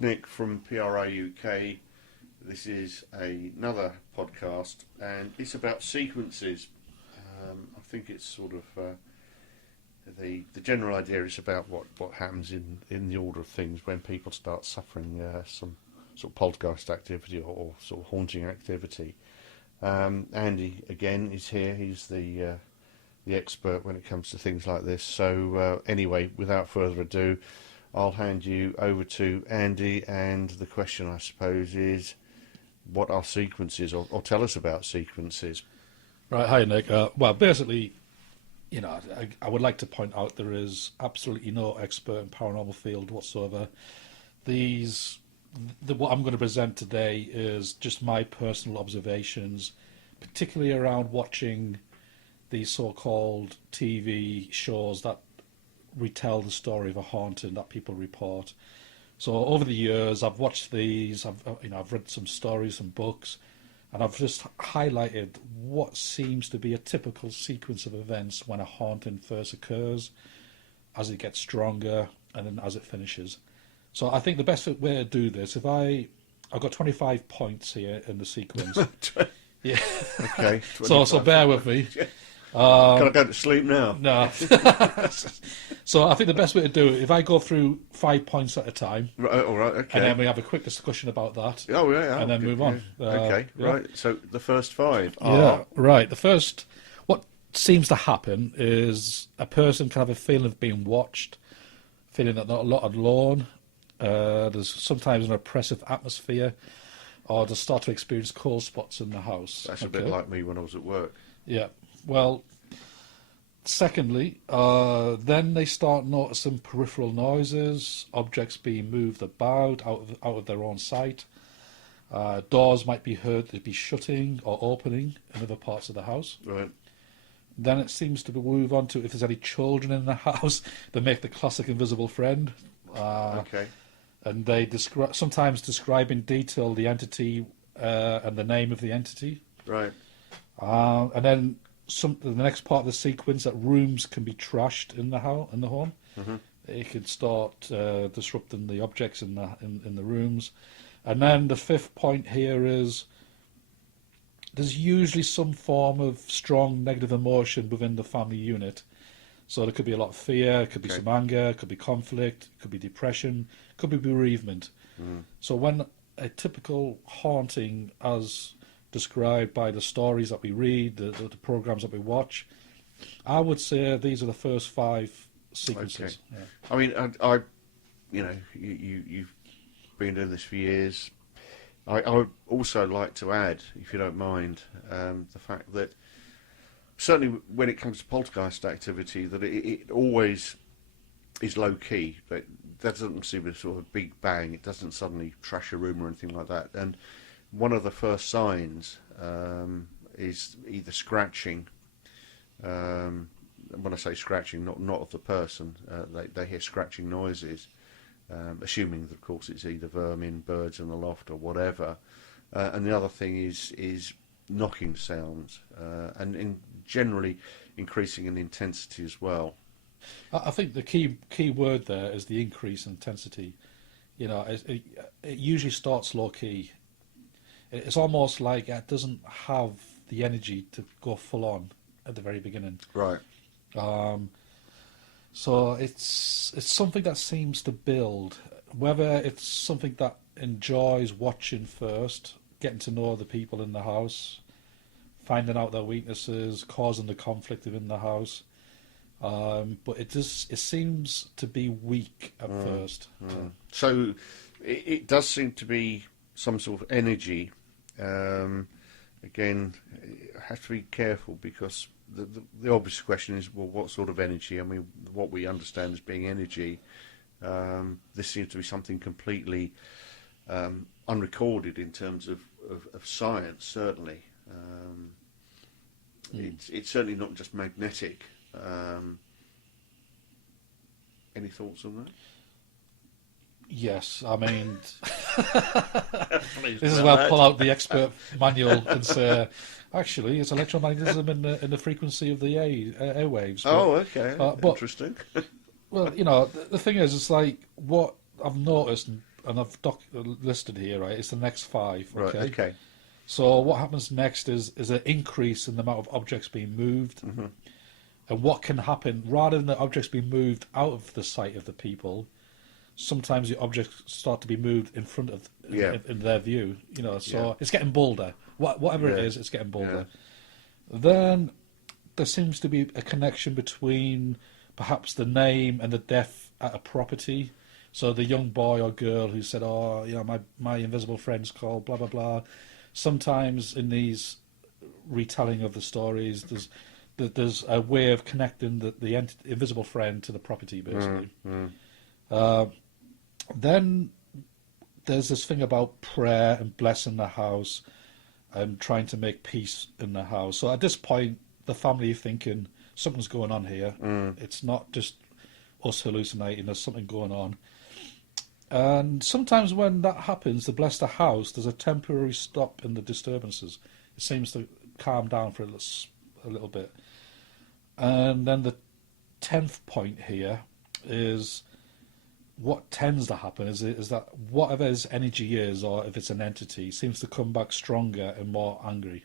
is Nick from PRI UK. This is another podcast, and it's about sequences. I think it's sort of the general idea is about what happens in the order of things when people start suffering some sort of poltergeist activity or sort of haunting activity. Andy again is here. He's the expert when it comes to things like this. So anyway, without further ado, I'll hand you over to Andy, and the question, I suppose, is what are sequences, or tell us about sequences. Right, hi Nick. Well, basically, I would like to point out there is absolutely no expert in paranormal field whatsoever. What I'm going to present today is just my personal observations, particularly around watching these so-called TV shows that retell the story of a haunting that people report. So over the years, I've watched these. I've read some stories and books, and I've just highlighted what seems to be a typical sequence of events when a haunting first occurs, as it gets stronger, and then as it finishes. So I think the best way to do this, I've got 25 points here in the sequence. Yeah. Okay. So bear with me. Can I go to sleep now? No. So I think the best way to do it, if I go through 5 points at a time, Right, all right, okay. and then we have a quick discussion about that. Oh yeah, and then move on. Okay, yeah. right. So the first five Yeah, are right. What seems to happen is a person can have a feeling of being watched, feeling that not a lot alone. There's sometimes an oppressive atmosphere, or they start to experience cold spots in the house. That's a bit like me when I was at work. Yeah. Well, secondly, then they start noticing peripheral noises, objects being moved about out of their own sight. Doors might be heard to be shutting or opening in other parts of the house. Right. Then it seems to move on to if there's any children in the house, they make the classic invisible friend. Okay. And they sometimes describe in detail the entity and the name of the entity. Right. And then the next part of the sequence, that rooms can be trashed in the home. Mm-hmm. It can start disrupting the objects in the rooms. And then the fifth point here is there's usually some form of strong negative emotion within the family unit. So there could be a lot of fear, it could be some anger, it could be conflict, it could be depression, it could be bereavement. Mm. So when a typical haunting, as described by the stories that we read, the programs that we watch, I would say these are the first 5 sequences. Okay. Yeah. I mean, you've been doing this for years. I would also like to add, if you don't mind, the fact that certainly when it comes to poltergeist activity, that it always is low key, but that doesn't seem a sort of big bang. It doesn't suddenly trash a room or anything like that. And one of the first signs is either scratching. When I say scratching, not of the person, they hear scratching noises, assuming that, of course, it's either vermin, birds in the loft, or whatever. And the other thing is knocking sounds, and generally increasing in intensity as well. I think the key word there is the increase in intensity. It usually starts low key. It's almost like it doesn't have the energy to go full on at the very beginning. Right. So it's something that seems to build. Whether it's something that enjoys watching first, getting to know the people in the house, finding out their weaknesses, causing the conflict within the house. But it seems to be weak at first. So it does seem to be some sort of energy. Again, I have to be careful, because the obvious question is, well, what sort of energy? I mean, what we understand as being energy, this seems to be something completely unrecorded in terms of science, certainly. It's certainly not just magnetic. Any thoughts on that? Yes, I mean, this is where I pull out the expert manual and say, actually, it's electromagnetism in the frequency of the airwaves. But, interesting. Well, the thing is, it's like what I've noticed, listed here, right? It's the next 5. Right. Okay. So what happens next is an increase in the amount of objects being moved, Mm-hmm. and what can happen rather than the objects being moved out of the sight of the people. Sometimes the objects start to be moved in front of in their view. So it's getting bolder. Whatever it is, it's getting bolder. Yeah. Then there seems to be a connection between perhaps the name and the death at a property. So the young boy or girl who said, "Oh, my invisible friend's called blah blah blah." Sometimes in these retelling of the stories, there's a way of connecting the invisible friend to the property, basically. Then there's this thing about prayer and blessing the house and trying to make peace in the house. So at this point, the family are thinking something's going on here. It's not just us hallucinating. There's something going on. And sometimes when that happens, to bless the house, there's a temporary stop in the disturbances. It seems to calm down for a little bit. And then the 10th point here is what tends to happen is that whatever his energy is, or if it's an entity, seems to come back stronger and more angry.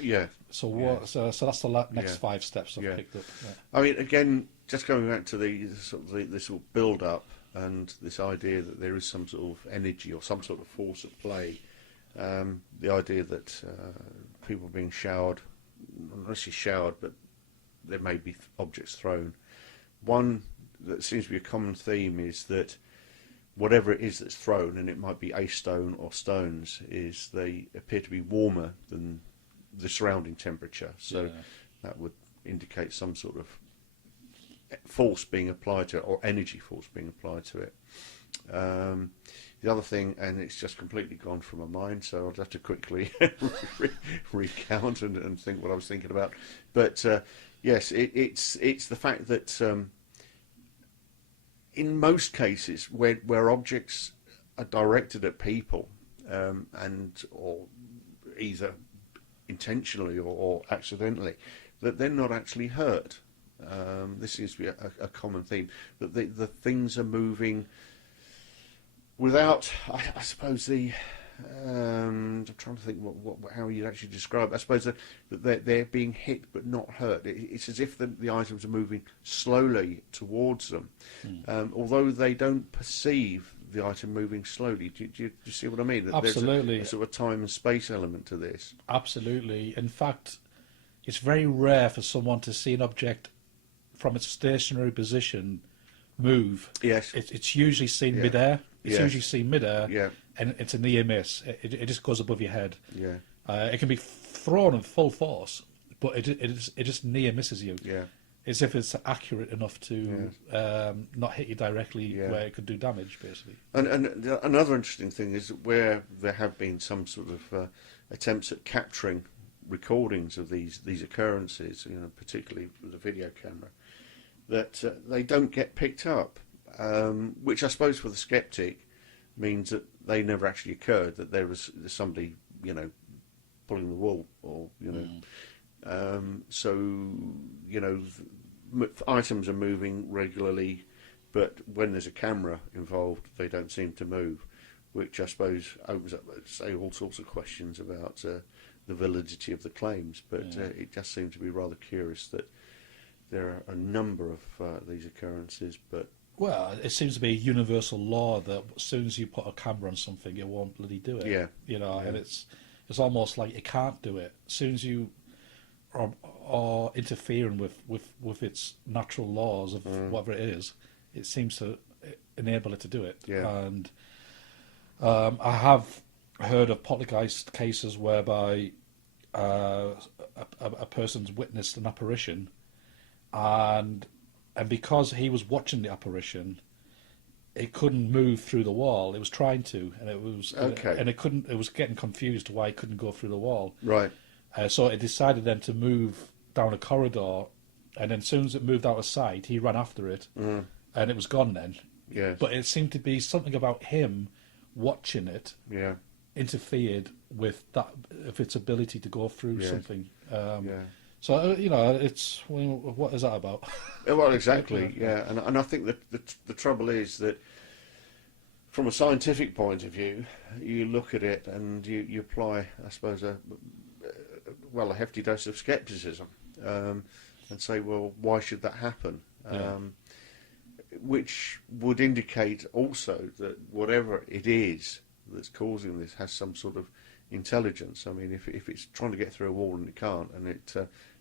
Yeah. So that's the next 5 steps I've picked up. Yeah. I mean, again, just going back to the sort of build-up and this idea that there is some sort of energy or some sort of force at play. The idea that people are being showered, not necessarily showered, but there may be objects thrown. One that seems to be a common theme is that whatever it is that's thrown, and it might be a stone or stones, is they appear to be warmer than the surrounding temperature. So that would indicate some sort of force being applied to it, or energy force being applied to it. The other thing, and it's just completely gone from my mind, so I'll have to quickly recount and think what I was thinking about. But yes, it's the fact that in most cases where objects are directed at people, or either intentionally or accidentally, that they're not actually hurt. This seems to be a common theme, that the things are moving without, I suppose, I'm trying to think how you'd actually describe it. I suppose that they're being hit but not hurt. It's as if the items are moving slowly towards them, although they don't perceive the item moving slowly. Do you see what I mean? That Absolutely. There's a sort of time and space element to this. Absolutely. In fact, it's very rare for someone to see an object from its stationary position move. Yes. It's usually seen midair. It's usually seen midair. Yeah. And it's a near miss. It just goes above your head. Yeah. It can be thrown in full force, but it just near misses you. Yeah. As if it's accurate enough to not hit you directly where it could do damage, basically. And another interesting thing is where there have been some sort of attempts at capturing recordings of these occurrences, particularly with the video camera, that they don't get picked up, which I suppose for the skeptic means that they never actually occurred, that there's somebody pulling the wool, or items are moving regularly, but when there's a camera involved they don't seem to move, which I suppose opens up, say, all sorts of questions about the validity of the claims, but it just seems to be rather curious that there are a number of these occurrences, but well, it seems to be a universal law that as soon as you put a camera on something, it won't bloody do it. And it's almost like it can't do it. As soon as you are interfering with its natural laws of whatever it is, it seems to enable it to do it. And I have heard of poltergeist cases whereby a person's witnessed an apparition, and because he was watching the apparition, it couldn't move through the wall. It was trying to, and it was and it couldn't. It was getting confused why it couldn't go through the wall. Right. So it decided then to move down a corridor, and then as soon as it moved out of sight, he ran after it, and it was gone then. Yes. But it seemed to be something about him watching it interfered with that, of its ability to go through something. So it's, what is that about? Well, exactly. And I think that the trouble is that from a scientific point of view, you look at it and you apply, I suppose, a hefty dose of scepticism, and say, well, why should that happen? Yeah. Which would indicate also that whatever it is that's causing this has some sort of intelligence. I mean, if it's trying to get through a wall and it can't, and it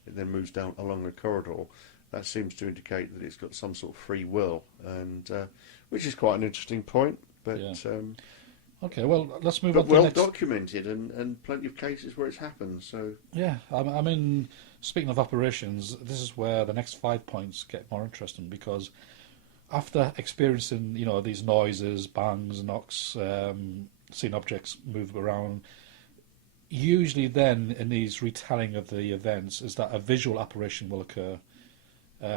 then moves down along a corridor, that seems to indicate that it's got some sort of free will, and which is quite an interesting point. But okay, well, let's move but on to well the next. documented, and plenty of cases where it's happened. So Yeah, I mean, speaking of apparitions, this is where the next 5 points get more interesting, because after experiencing, these noises, bangs, knocks, seeing objects move around, usually then in these retelling of the events is that a visual apparition will occur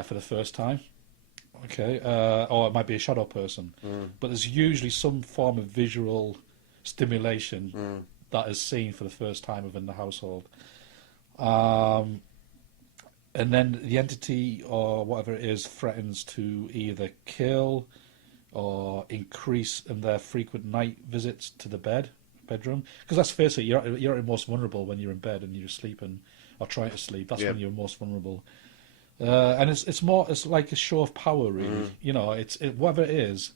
for the first time. Okay, or it might be a shadow person, but there's usually some form of visual stimulation that is seen for the first time within the household. And then the entity or whatever it is threatens to either kill or increase in their frequent night visits to the bedroom. Because let's face it, you're at your most vulnerable when you're in bed and you're sleeping or trying to sleep. That's when you're most vulnerable. And it's like a show of power, really. Whatever it is,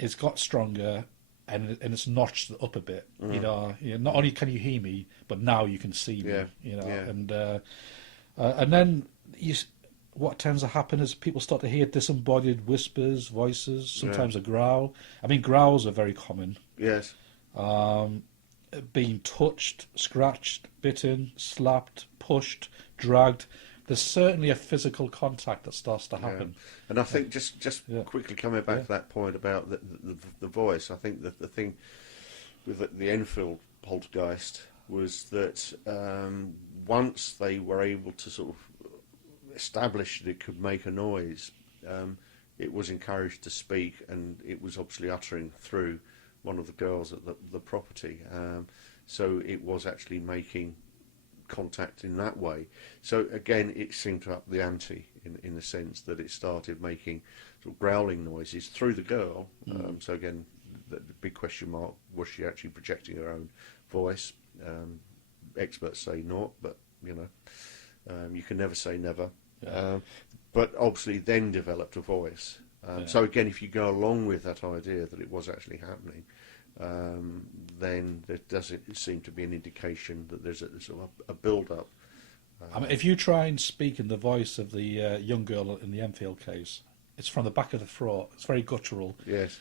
it's got stronger and it's notched up a bit. Not only can you hear me, but now you can see me. And then what tends to happen is people start to hear disembodied whispers, voices, sometimes a growl. I mean, growls are very common. yes, Being touched, scratched, bitten, slapped, pushed, dragged. There's certainly a physical contact that starts to happen. and I think just quickly coming back to that point about the voice, I think that the thing with the Enfield poltergeist was that once they were able to sort of establish that it could make a noise, it was encouraged to speak, and it was obviously uttering through one of the girls at the property. So it was actually making contact in that way. So again, it seemed to up the ante in the sense that it started making sort of growling noises through the girl. So again, the big question mark, was she actually projecting her own voice? Experts say not, but you can never say never. But obviously then developed a voice. So again, if you go along with that idea that it was actually happening, then there doesn't seem to be an indication that there's a build-up. I mean, if you try and speak in the voice of the young girl in the Enfield case, it's from the back of the throat. It's very guttural. Yes.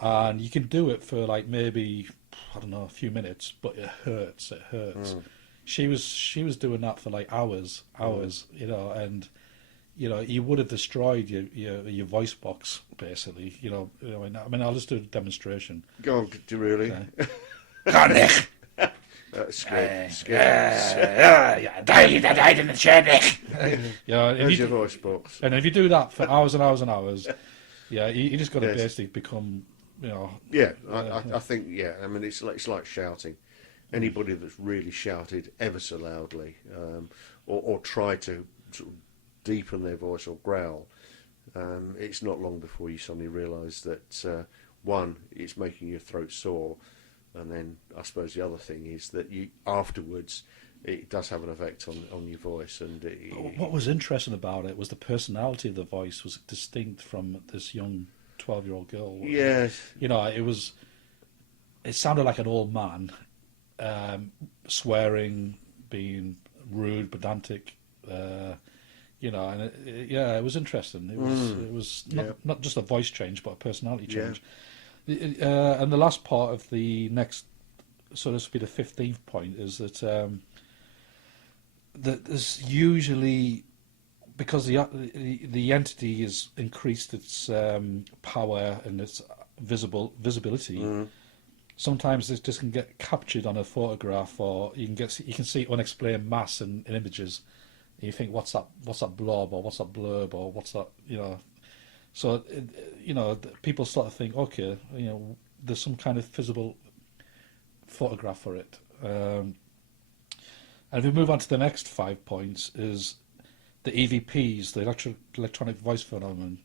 And you can do it for like maybe, I don't know, a few minutes, but it hurts. It hurts. She was doing that for like hours, and you would have destroyed your voice box basically. I mean, I'll just do a demonstration. Go on, do you really? Okay. Scared. Died in the chair, Nick. There's your voice box. And if you do that for hours and hours and hours, you just got to basically become, Yeah, I think, I mean, it's like shouting. Anybody that's really shouted ever so loudly, or tried to sort of deepen their voice or growl, it's not long before you suddenly realise that, one, it's making your throat sore, and then I suppose the other thing is that you afterwards it does have an effect on your voice. And what was interesting about it was the personality of the voice was distinct from this young 12-year-old girl. Yes. It sounded like an old man, swearing, being rude, pedantic, and it was interesting. It was not just a voice change, but a personality change. And the last part of the next, so this would be the 15th point, is that that there's usually, because the entity has increased its power and its visibility. Sometimes this just can get captured on a photograph, or you can see unexplained mass in images. And you think, what's that blob, or what's that blurb, or what's that, So, people start to think, okay, there's some kind of visible photograph for it. And if we move on to the next 5 points, is the EVPs, the electronic voice phenomenon.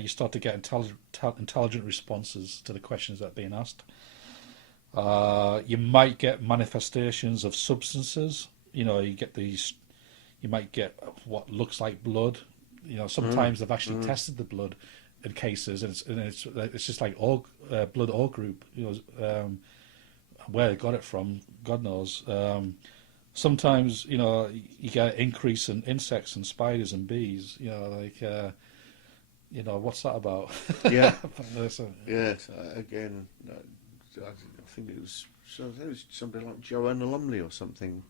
you start to get intelligent responses to the questions that are being asked. You might get manifestations of substances. You know, you might get what looks like blood. You know, sometimes they've actually tested the blood in cases, and it's just like blood ore group. You know, where they got it from, God knows. Sometimes, you know, you get an increase in insects and spiders and bees. You know, like, you know, what's that about? Yeah. Yes. Again, I think it was somebody like Joanna Lumley or something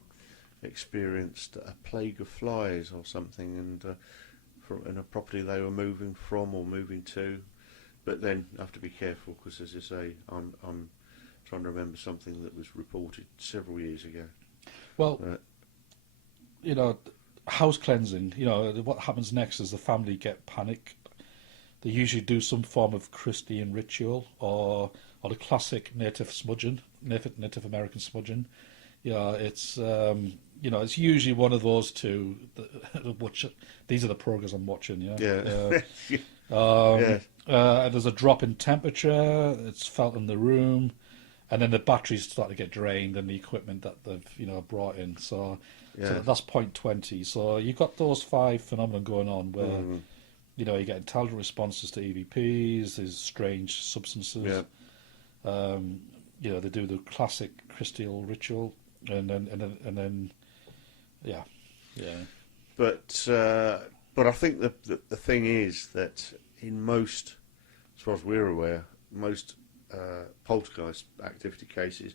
experienced a plague of flies or something, and in a property they were moving from or moving to. But then I have to be careful because, as I say, I'm trying to remember something that was reported several years ago. Well, you know, house cleansing, you know, what happens next is the family get panic. They usually do some form of Christian ritual or the classic Native American smudging. Yeah, it's you know, it's usually one of those two. These are the programs I'm watching. Yeah. Yeah. There's a drop in temperature. It's felt in the room, and then the batteries start to get drained, and the equipment that they've brought in. So that's point 20. So you've got those 5 phenomena going on where you get intelligent responses to EVPs. There's strange substances. Yeah. They do the classic crystal ritual, and then. Yeah. But I think the thing is that in most, as far as we're aware, most poltergeist activity cases,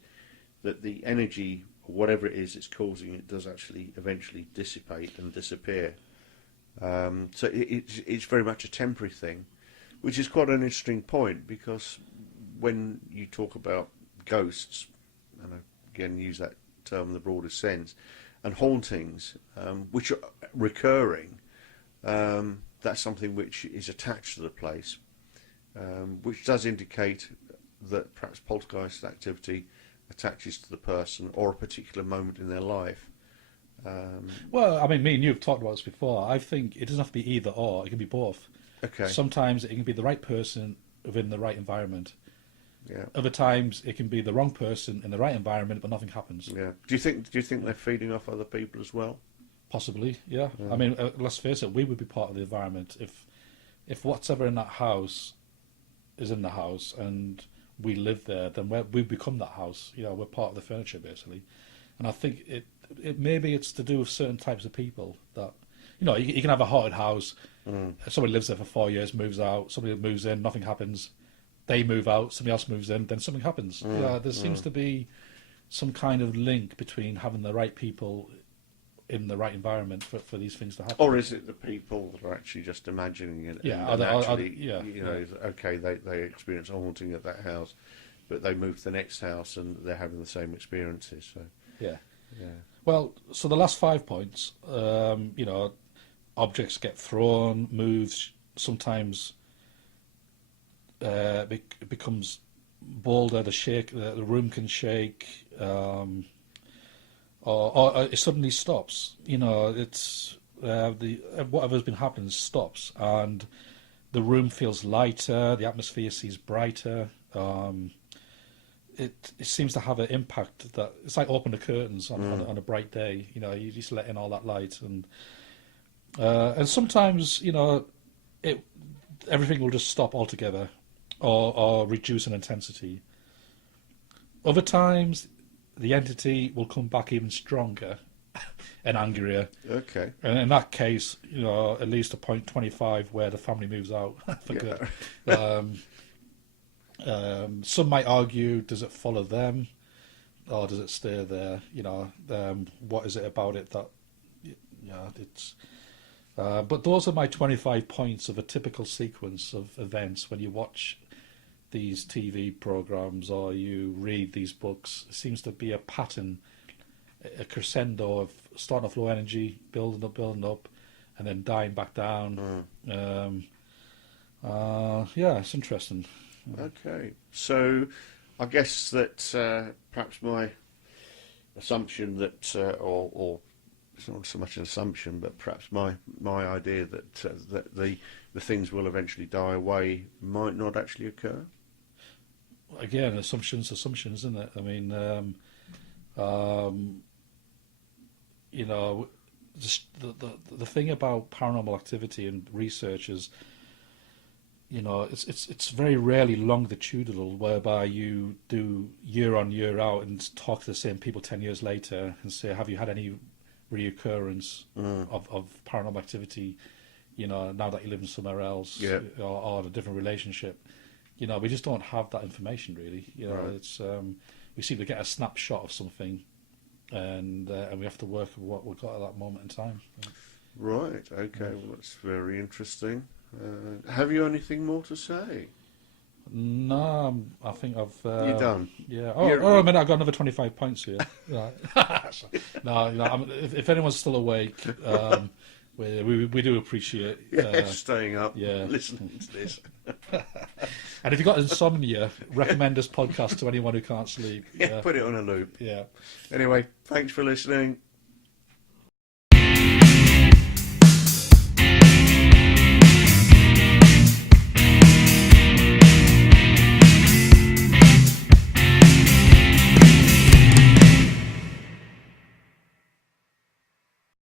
that the energy, or whatever it is that's causing it, does actually eventually dissipate and disappear. So it's very much a temporary thing, which is quite an interesting point, because when you talk about ghosts, and I again use that term in the broadest sense, and hauntings, which are recurring, that's something which is attached to the place, which does indicate that perhaps poltergeist activity attaches to the person or a particular moment in their life. Well, I mean, me and you have talked about this before. I think it doesn't have to be either or. It can be both. Okay. Sometimes it can be the right person within the right environment. Yeah. Other times it can be the wrong person in the right environment, but nothing happens. Yeah. Do you think they're feeding off other people as well? Possibly, yeah. I mean, let's face it, we would be part of the environment if whatever in that house is in the house and we live there, then we become that house. You know, we're part of the furniture basically. And I think it maybe it's to do with certain types of people that, you can have a haunted house. Somebody lives there for 4 years, moves out. Somebody moves in, nothing happens. They move out, somebody else moves in, then something happens. There seems to be some kind of link between having the right people in the right environment for these things to happen. Or is it the people that are actually just imagining it? Yeah, okay, they experience a haunting at that house, but they move to the next house and they're having the same experiences. So yeah. Well, so the last 5 points, objects get thrown, moves, sometimes it becomes bolder, the room can shake, or it suddenly stops. It's whatever's been happening stops, and the room feels lighter, the atmosphere seems brighter. It seems to have an impact that it's like open the curtains on a bright day. You just let in all that light, and sometimes everything will just stop altogether, or reduce in intensity. Other times, the entity will come back even stronger and angrier. Okay. And in that case, at least a point 25 where the family moves out for good. Some might argue, does it follow them, or does it stay there? What is it about it that? It's. But those are my 25 points of a typical sequence of events when you watch these TV programs or you read these books. It seems to be a pattern, a crescendo of starting off low energy, building up, and then dying back down. It's interesting. Okay, so I guess that perhaps my assumption that, or it's not so much an assumption, but perhaps my idea that that the things will eventually die away might not actually occur. Again, assumptions, isn't it? I mean, you know, just the thing about paranormal activity and research is, you know, it's very rarely longitudinal, whereby you do year on year out and talk to the same people 10 years later and say, have you had any reoccurrence of paranormal activity, you know, now that you live in somewhere else, or in a different relationship. You know, we just don't have that information really. You know, Right. it's we seem to get a snapshot of something, and we have to work with what we've got at that moment in time. Right. Okay. Well, that's very interesting. Have you anything more to say? No, I think I've. You're done. Yeah. You're- I mean, I've got another 25 points here. Right. No, you know, if anyone's still awake, we do appreciate. Staying up, yeah. listening to this. And if you've got insomnia, recommend this podcast to anyone who can't sleep. Put it on a loop. Yeah. Anyway, thanks for listening.